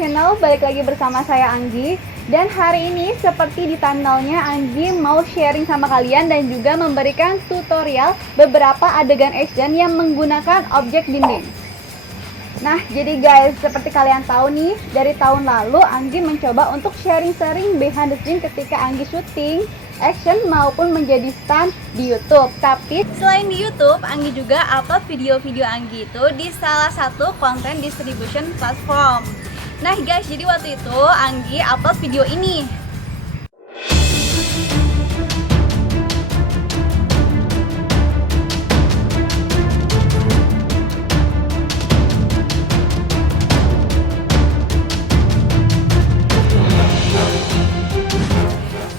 Channel, balik lagi bersama saya Anggi. Dan hari ini seperti di thumbnailnya, Anggi mau sharing sama kalian dan juga memberikan tutorial beberapa adegan action yang menggunakan objek dinding. Nah, jadi guys, seperti kalian tahu nih, dari tahun lalu Anggi mencoba untuk sharing-sharing behind the scene ketika Anggi syuting action maupun menjadi stunt di YouTube. Tapi selain di YouTube, Anggi juga upload video-video Anggi itu di salah satu content distribution platform. Nah guys, jadi waktu itu Anggi upload video ini.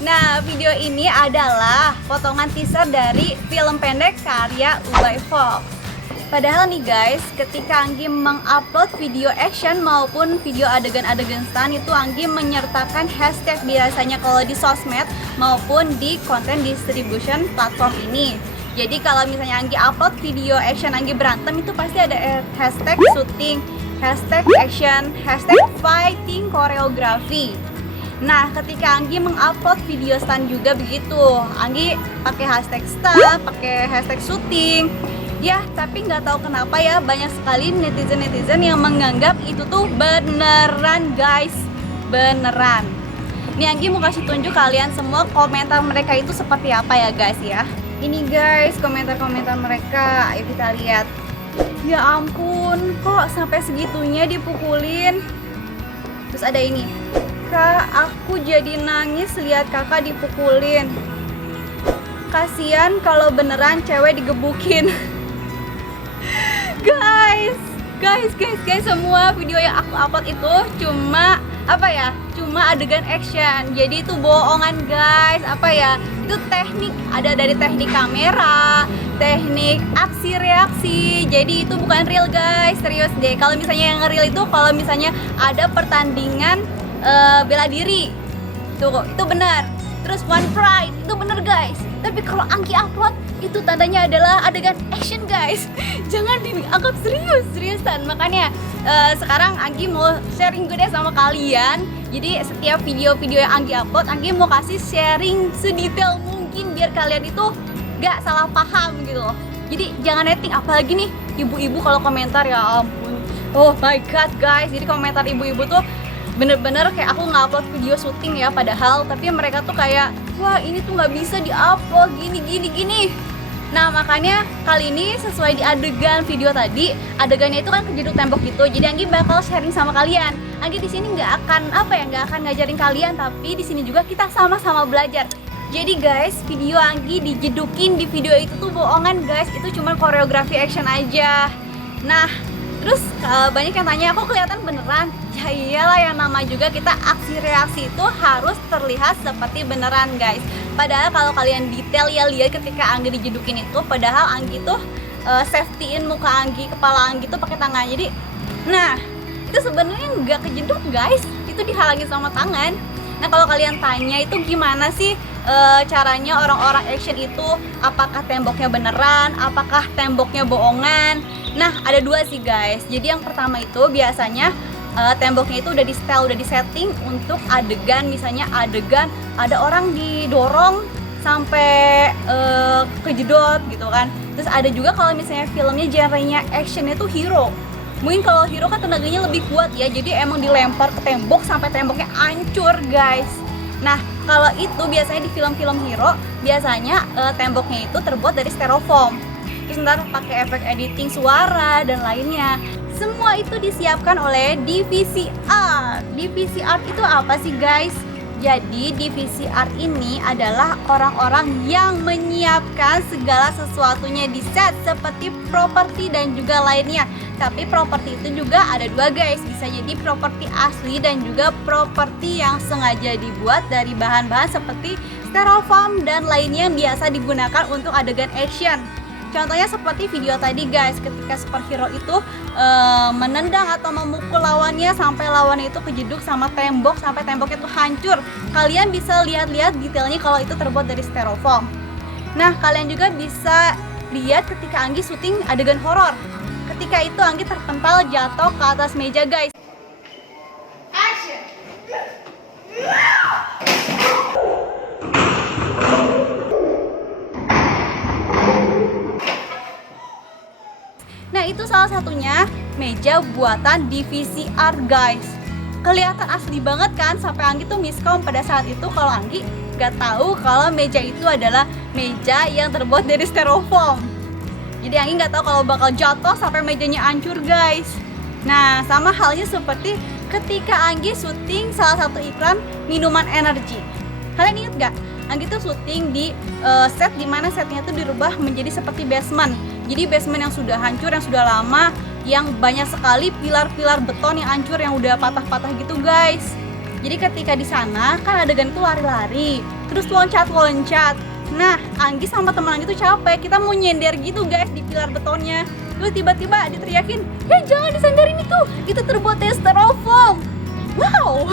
Nah, video ini adalah potongan teaser dari film pendek karya Ubay Fox. Padahal nih guys, ketika Anggi mengupload video action maupun video adegan-adegan stunt itu Anggi menyertakan hashtag biasanya kalau di sosmed maupun di content distribution platform ini. Jadi kalau misalnya Anggi upload video action Anggi berantem itu pasti ada hashtag shooting, hashtag action, hashtag fighting choreography. Nah, ketika Anggi mengupload video stunt juga begitu. Anggi pakai hashtag stunt, pakai hashtag shooting. Ya, tapi nggak tahu kenapa ya banyak sekali netizen-netizen yang menganggap itu tuh beneran guys, beneran. Nih Anggi mau kasih tunjuk kalian semua komentar mereka itu seperti apa ya guys ya. Ini guys komentar-komentar mereka, ayo kita lihat. Ya ampun, kok sampai segitunya dipukulin. Terus ada ini. Kak, aku jadi nangis lihat kakak dipukulin. Kasian kalau beneran cewek digebukin. Guys, semua video yang aku upload itu cuma cuma adegan action. Jadi itu bohongan guys. Itu teknik, ada dari teknik kamera, teknik aksi reaksi. Jadi itu bukan real guys, serius deh. Kalau misalnya yang real itu kalau misalnya ada pertandingan bela diri. Tuh, itu benar. Terus One Pride itu bener guys. Tapi kalau Anggi upload itu tandanya adalah adegan action guys. Jangan dianggap seriusan. Makanya sekarang Anggi mau sharing gue deh sama kalian. Jadi setiap video-video yang Anggi upload, Anggi mau kasih sharing sedetail mungkin biar kalian itu gak salah paham gitu loh. Jadi jangan netting, apalagi nih ibu-ibu kalau komentar, ya ampun. Oh my god guys, jadi komentar ibu-ibu tuh bener-bener kayak aku nge-upload video syuting ya padahal, tapi mereka tuh kayak wah ini tuh nggak bisa di-upload gini. Nah makanya kali ini sesuai di adegan video tadi, adegannya itu kan kejeduk tembok gitu. Jadi Anggi bakal sharing sama kalian. Anggi di sini nggak akan ngajarin kalian, tapi di sini juga kita sama-sama belajar. Jadi guys, video Anggi dijedukin di video itu tuh bohongan guys, itu cuma koreografi action aja. Nah terus banyak yang tanya, kok kelihatan beneran? Ya iyalah, yang nama juga kita aksi reaksi itu harus terlihat seperti beneran guys. Padahal kalau kalian detail ya lihat ketika Anggi dijedukin itu, padahal Anggi tuh safetyin muka Anggi, kepala Anggi tuh pakai tangan. Jadi, nah itu sebenarnya nggak kejeduk guys, itu dihalangi sama tangan. Nah kalau kalian tanya itu gimana sih caranya orang-orang action itu, apakah temboknya beneran, apakah temboknya bohongan? Nah ada dua sih guys. Jadi yang pertama itu biasanya temboknya itu udah di setel, udah di setting untuk adegan, misalnya adegan ada orang didorong sampai kejedot gitu kan. Terus ada juga kalau misalnya filmnya genrenya actionnya tuh hero. Mungkin kalau hero kan tenaganya lebih kuat ya, jadi emang dilempar ke tembok sampai temboknya hancur guys. Nah kalau itu biasanya di film-film hero biasanya temboknya itu terbuat dari styrofoam. Terus ntar pakai efek editing suara dan lainnya. Semua itu disiapkan oleh divisi art. Divisi art itu apa sih guys? Jadi divisi art ini adalah orang-orang yang menyiapkan segala sesuatunya di set, seperti properti dan juga lainnya. Tapi properti itu juga ada dua guys, bisa jadi properti asli dan juga properti yang sengaja dibuat dari bahan-bahan seperti styrofoam dan lainnya yang biasa digunakan untuk adegan action. Contohnya seperti video tadi guys, ketika superhero itu menendang atau memukul lawannya sampai lawannya itu kejeduk sama tembok, sampai temboknya itu hancur. Kalian bisa lihat-lihat detailnya kalau itu terbuat dari styrofoam. Nah kalian juga bisa lihat ketika Anggi syuting adegan horor. Ketika itu Anggi terpental jatuh ke atas meja guys. Nah, itu salah satunya meja buatan Divisi Art, guys. Kelihatan asli banget kan, sampai Anggi tuh miskom pada saat itu kalau Anggi gak tahu kalau meja itu adalah meja yang terbuat dari styrofoam. Jadi Anggi gak tahu kalau bakal jatuh sampai mejanya hancur, guys. Nah, sama halnya seperti ketika Anggi syuting salah satu iklan minuman energi. Kalian inget gak? Anggi tuh syuting di set dimana setnya tuh dirubah menjadi seperti basement. Jadi basement yang sudah hancur, yang sudah lama, yang banyak sekali pilar-pilar beton yang hancur, yang udah patah-patah gitu, guys. Jadi ketika di sana kan adegan itu lari-lari, terus loncat-loncat. Nah, Anggi sama teman Anggi tuh capek, kita mau nyender gitu, guys, di pilar betonnya. Terus tiba-tiba diteriakin, "Ya jangan disandarin itu terbuat dari styrofoam." Wow.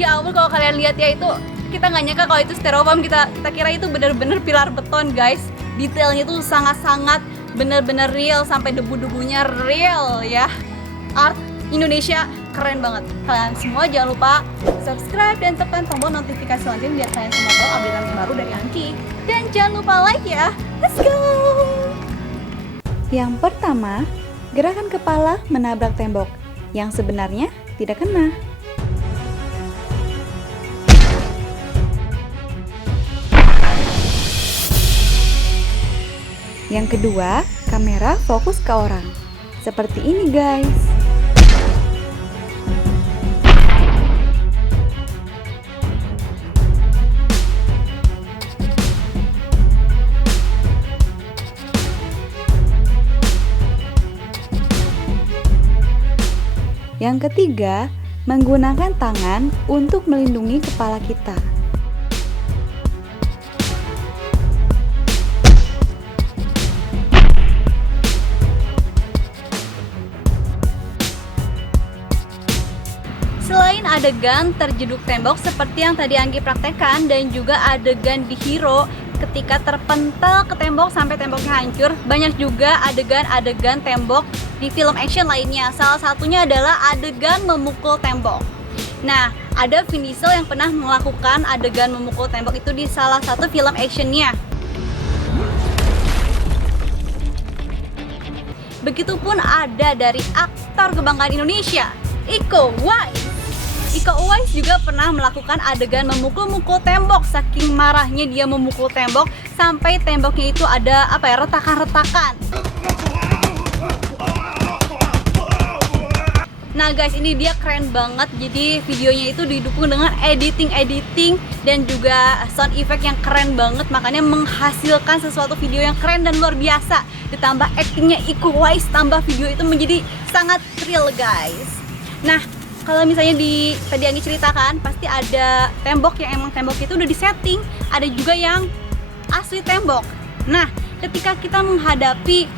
Ya ampun, kalau kalian lihat ya, itu kita nggak nyangka kalau itu styrofoam, kita kira itu bener-bener pilar beton, guys. Detailnya tuh sangat-sangat bener-bener real, sampai debu-debunya real ya. Art Indonesia keren banget. Kalian semua jangan lupa subscribe dan tekan tombol notifikasi lonceng biar kalian semua tahu update terbaru dari Anggi. Dan jangan lupa like ya. Let's go. Yang pertama, gerakan kepala menabrak tembok yang sebenarnya tidak kena. Yang kedua, kamera fokus ke orang. Seperti ini, guys. Yang ketiga, menggunakan tangan untuk melindungi kepala kita. Selain adegan terjeduk tembok seperti yang tadi Anggi praktekkan, dan juga adegan di Hero ketika terpental ke tembok sampai temboknya hancur, banyak juga adegan-adegan tembok di film action lainnya. Salah satunya adalah adegan memukul tembok. Nah, ada Vin Diesel yang pernah melakukan adegan memukul tembok itu di salah satu film actionnya. Begitupun ada dari aktor kebanggaan Indonesia, Iko Uwais. Iko Uwais juga pernah melakukan adegan memukul-mukul tembok. Saking marahnya dia memukul tembok sampai temboknya itu ada retakan-retakan. Nah guys, ini dia keren banget. Jadi videonya itu didukung dengan editing dan juga sound effect yang keren banget. Makanya menghasilkan sesuatu video yang keren dan luar biasa. Ditambah actingnya Iko Uwais, tambah video itu menjadi sangat real, guys. Nah, kalau misalnya tadi Anggi ceritakan, pasti ada tembok yang emang tembok itu udah disetting, ada juga yang asli tembok. Nah, ketika kita menghadapi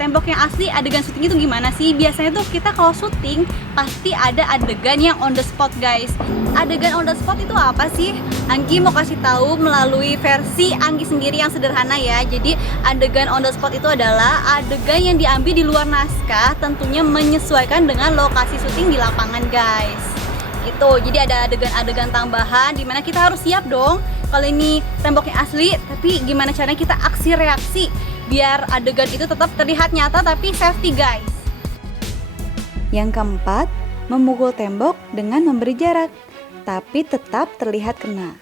tembok yang asli, adegan syuting itu gimana sih? Biasanya tuh kita kalau syuting pasti ada adegan yang on the spot, guys. Adegan on the spot itu apa sih? Anggi mau kasih tahu melalui versi Anggi sendiri yang sederhana ya. Jadi adegan on the spot itu adalah adegan yang diambil di luar naskah, tentunya menyesuaikan dengan lokasi syuting di lapangan, guys. Itu jadi ada adegan-adegan tambahan dimana kita harus siap dong. Kalau ini temboknya asli, tapi gimana caranya kita aksi reaksi biar adegan itu tetap terlihat nyata tapi safety, guys. Yang keempat, memukul tembok dengan memberi jarak, tapi tetap terlihat kena.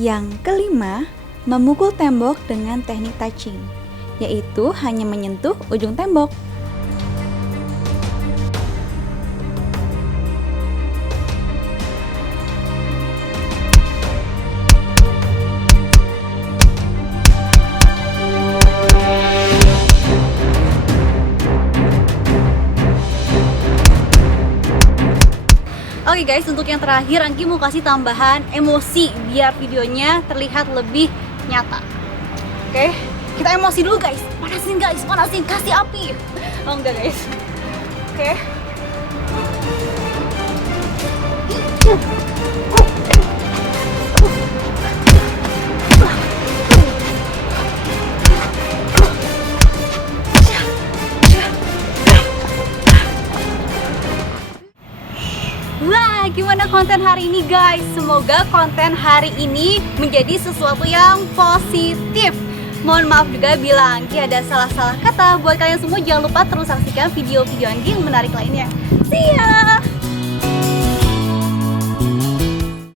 Yang kelima, memukul tembok dengan teknik touching, yaitu hanya menyentuh ujung tembok. Oke guys, untuk yang terakhir Anggi mau kasih tambahan emosi biar videonya terlihat lebih nyata. Oke, kita emosi dulu guys. Panasin, kasih api. Oh enggak guys. Oke. Wah, gimana konten hari ini guys? Semoga konten hari ini menjadi sesuatu yang positif. Mohon maaf juga bila Angki ada salah-salah kata. Buat kalian semua jangan lupa terus saksikan video-video Angki yang menarik lainnya. See ya!